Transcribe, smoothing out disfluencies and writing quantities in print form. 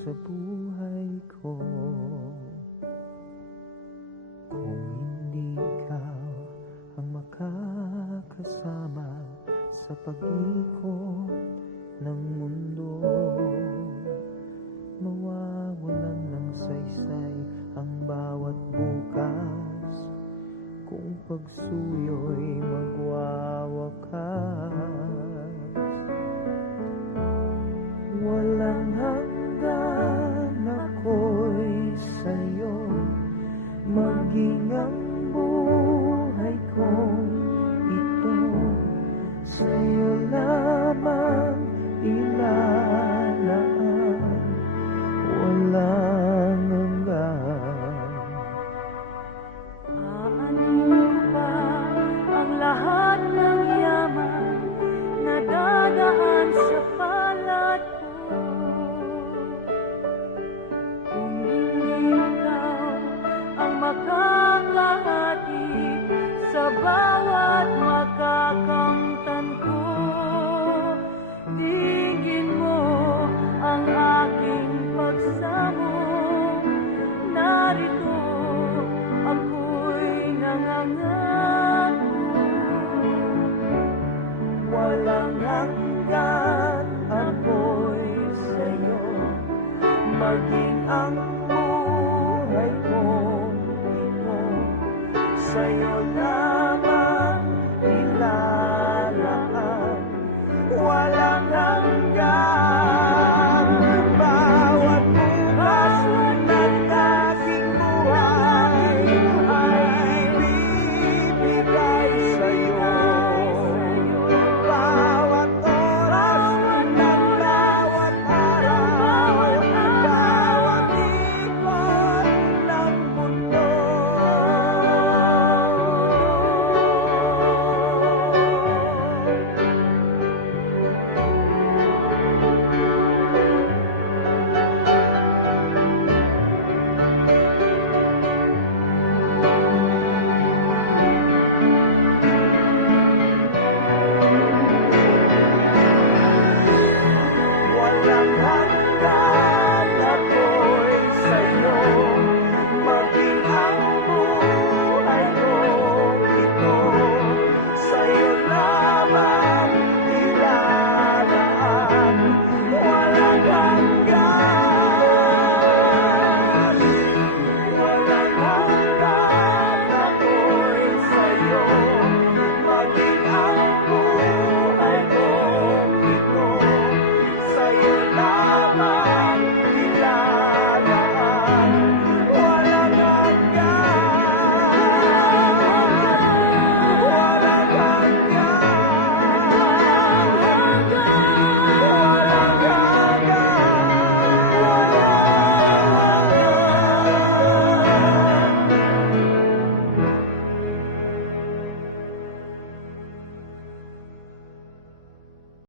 sa buhay ko. Kung hindi ikaw ang makakasama sa pag-ikot ng mundo, mawawalan ng saysay ang bawat bukas kung pagsuyo'y magwawakas. Walang hanggan ako'y sa'yo, maging ang buhay kong ito sa'yo lamang ilalaan. Walang hanggan. Aanin ko ba ang lahat ng yaman na dadaan sa palad ko? Kung hindi ikaw ang makakahatid sa bawat makakamtan ko, tingin mo ang aking pagsamo, narito ako'y nangangako. Walang hanggan ako'y sa'yo, maging ang buhay kong ito sa'yo lang